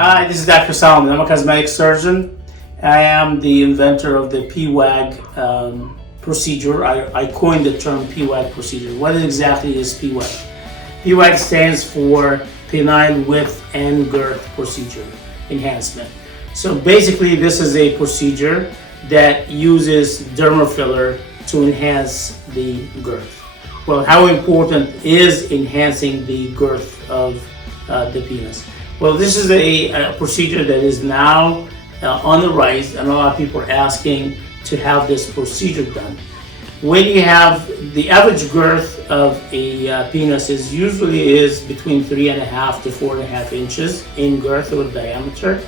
Hi, this is Dr. Solomon. I'm a cosmetic surgeon. I am the inventor of the PWAG procedure. I coined the term PWAG procedure. What exactly is PWAG? PWAG stands for penile width and girth procedure enhancement. So basically, this is a procedure that uses dermal filler to enhance the girth. Well, how important is enhancing the girth of the penis? Well, this is a procedure that is now on the rise, and a lot of people are asking to have this procedure done. When you have the average girth of a penis is usually between 3.5 to 4.5 inches in girth or diameter,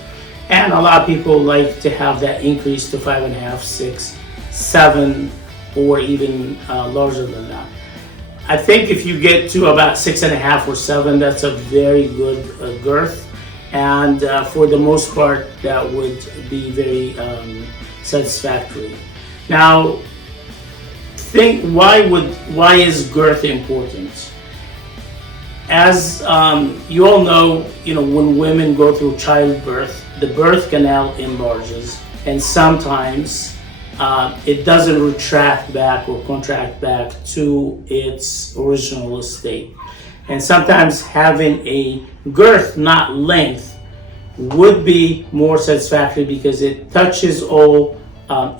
and a lot of people like to have that increase to 5.5, 6, 7, or even larger than that. I think if you get to about 6.5 or 7, that's a very good girth, and for the most part, that would be very satisfactory. Now, why is girth important? As you all know, when women go through childbirth, the birth canal enlarges, and sometimes it doesn't retract back or contract back to its original state. And sometimes having a girth, not length, would be more satisfactory because it touches all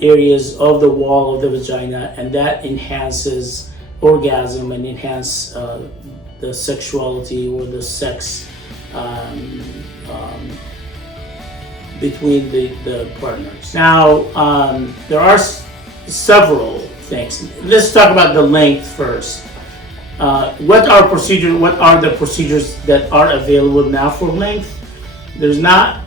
areas of the wall of the vagina, and that enhances orgasm and enhance the sexuality or the sex between the partners. Now, there are several things. Let's talk about the length first. What are the procedures that are available now for length? There's not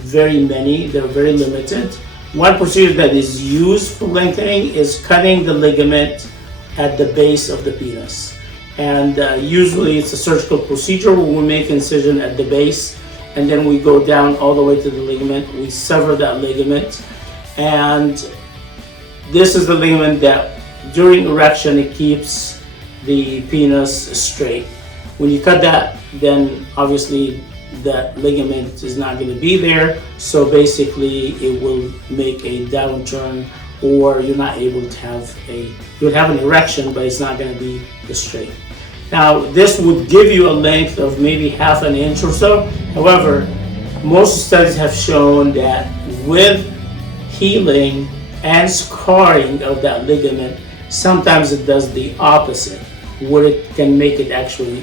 very many. They're very limited. One procedure that is used for lengthening is cutting the ligament at the base of the penis. And usually it's a surgical procedure where we make incision at the base, and then we go down all the way to the ligament. We sever that ligament, and this is the ligament that during erection it keeps the penis straight. When you cut that, then obviously that ligament is not going to be there, so basically it will make a downturn, or you're not able to have you'll have an erection, but it's not going to be straight. Now, this would give you a length of maybe 1/2 inch or so. However, most studies have shown that with healing and scarring of that ligament, sometimes it does the opposite, where it can make it actually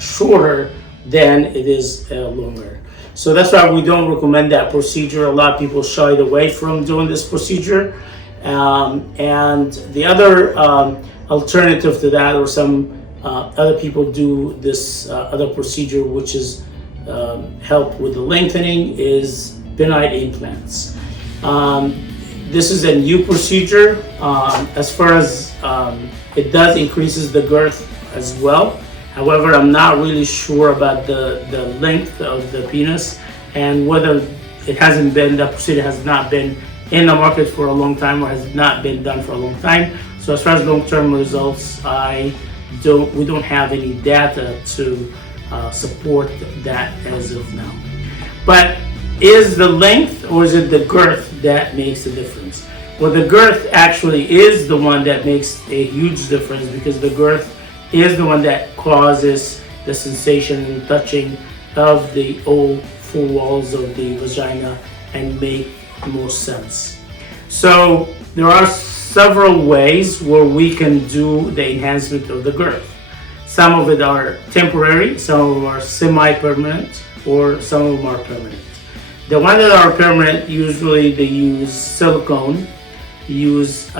shorter than it is longer. So that's why we don't recommend that procedure. A lot of people shied away from doing this procedure. And the other alternative to that, or some other people do this other procedure, which is help with the lengthening, is penile implants. This is a new procedure. As far as it does increases the girth as well. However, I'm not really sure about the length of the penis, and whether that procedure has not been in the market for a long time or has not been done for a long time. So as far as long-term results, we don't have any data to support that as of now. But is the length or is it the girth that makes the difference? Well, the girth actually is the one that makes a huge difference, because the girth is the one that causes the sensation and touching of the all four walls of the vagina and make more sense. So there are several ways where we can do the enhancement of the girth. Some of it are temporary, some of them are semi-permanent, or some of them are permanent. The ones that are permanent, usually they use silicone, use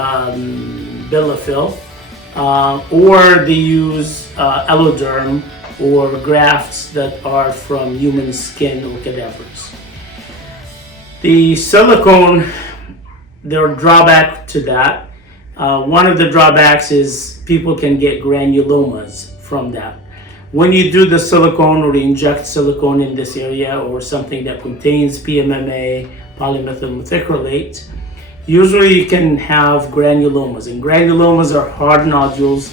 Bellafill, or they use alloderm, or grafts that are from human skin or cadavers. The silicone, there are drawbacks to that. One of the drawbacks is people can get granulomas from that. When you do the silicone or inject silicone in this area, or something that contains PMMA, polymethyl methacrylate, usually you can have granulomas, and granulomas are hard nodules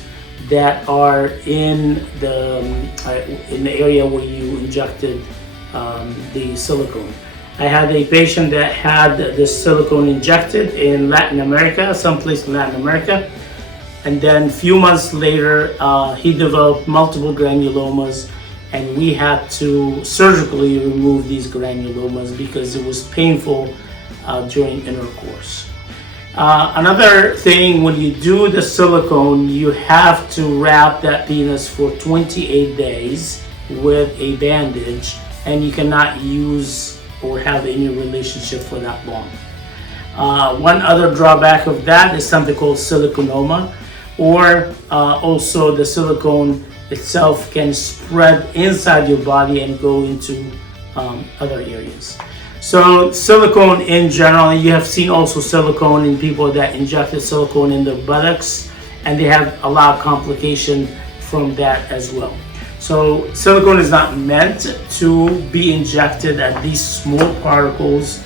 that are in the area where you injected the silicone. I had a patient that had this silicone injected in Latin America, someplace in Latin America, and then a few months later, he developed multiple granulomas, and we had to surgically remove these granulomas because it was painful during intercourse. Another thing, when you do the silicone, you have to wrap that penis for 28 days with a bandage, and you cannot use or have any relationship for that long. One other drawback of that is something called siliconoma, or also the silicone itself can spread inside your body and go into other areas. So silicone in general, you have seen also silicone in people that injected silicone in their buttocks, and they have a lot of complication from that as well. So silicone is not meant to be injected at these small particles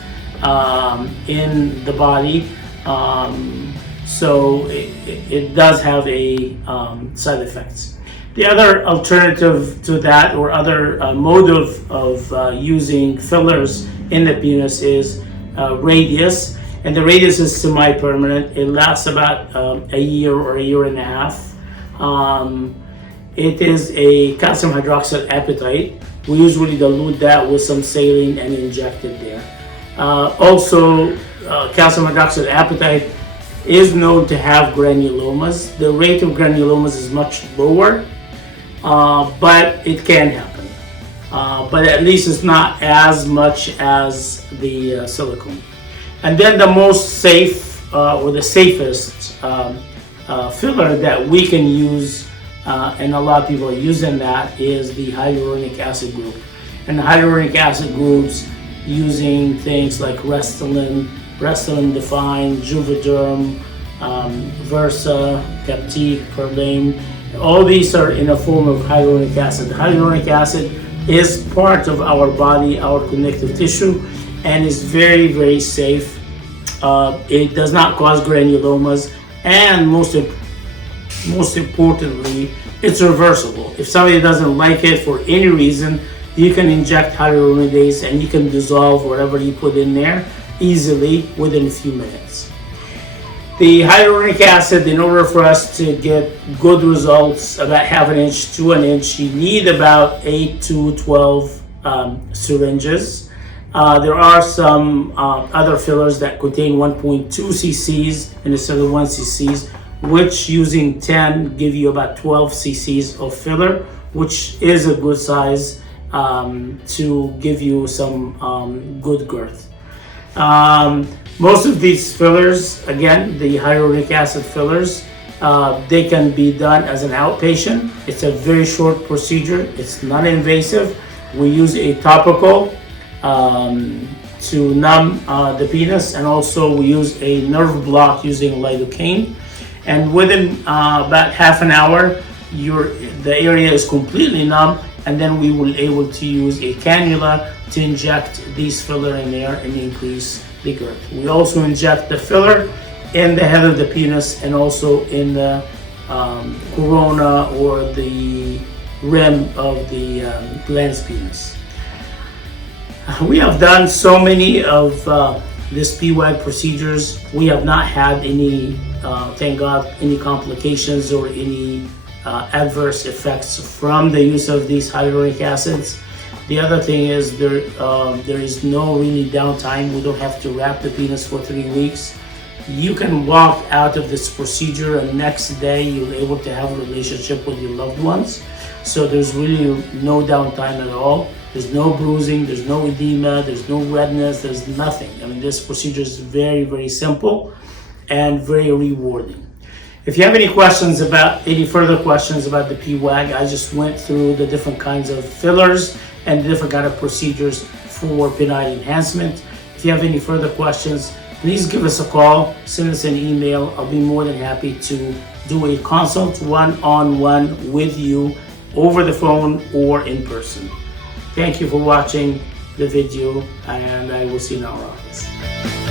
in the body. So it does have a side effects. The other alternative to that, or other mode of using fillers in the penis, is radius. And the radius is semi-permanent. It lasts about a year or a year and a half. It is a calcium hydroxide apatite. We usually dilute that with some saline and inject it there. Also, calcium hydroxide apatite is known to have granulomas. The rate of granulomas is much lower, but it can happen. But at least it's not as much as the silicone. And then the most safe, or the safest filler that we can use, and a lot of people are using that, is the hyaluronic acid group. And the hyaluronic acid groups, using things like Restylane, Restylane Define, Juvederm, Versa, Captique, Perlane. All these are in a form of hyaluronic acid. The hyaluronic acid is part of our body, our connective tissue, and is very, very safe. It does not cause granulomas, and most importantly, it's reversible. If somebody doesn't like it for any reason, you can inject hyaluronidase and you can dissolve whatever you put in there easily within a few minutes. The hyaluronic acid, in order for us to get good results, about half an inch to an inch, you need about 8 to 12 syringes. There are some other fillers that contain 1.2 cc's instead of 1 cc's, which using 10 give you about 12 cc's of filler, which is a good size to give you some good girth. Most of these fillers, again, the hyaluronic acid fillers, they can be done as an outpatient. It's a very short procedure. It's non-invasive. We use a topical to numb the penis, and also we use a nerve block using lidocaine. And within about half an hour, the area is completely numb, and then we will able to use a cannula to inject these filler in there and increase the girth. We also inject the filler in the head of the penis and also in the corona, or the rim of the glans penis. We have done so many of this PWAG procedures. We have not had any, thank God, any complications or any adverse effects from the use of these hyaluronic acids. The other thing is there is no really downtime. We don't have to wrap the penis for 3 weeks. You can walk out of this procedure and next day you're able to have a relationship with your loved ones. So there's really no downtime at all. There's no bruising, there's no edema, there's no redness, there's nothing. I mean, this procedure is very, very simple and very rewarding. If you have any questions any further questions about the PWAG, I just went through the different kinds of fillers and different kind of procedures for penile enhancement. If you have any further questions, please give us a call, send us an email. I'll be more than happy to do a consult one-on-one with you over the phone or in person. Thank you for watching the video, and I will see you in our office.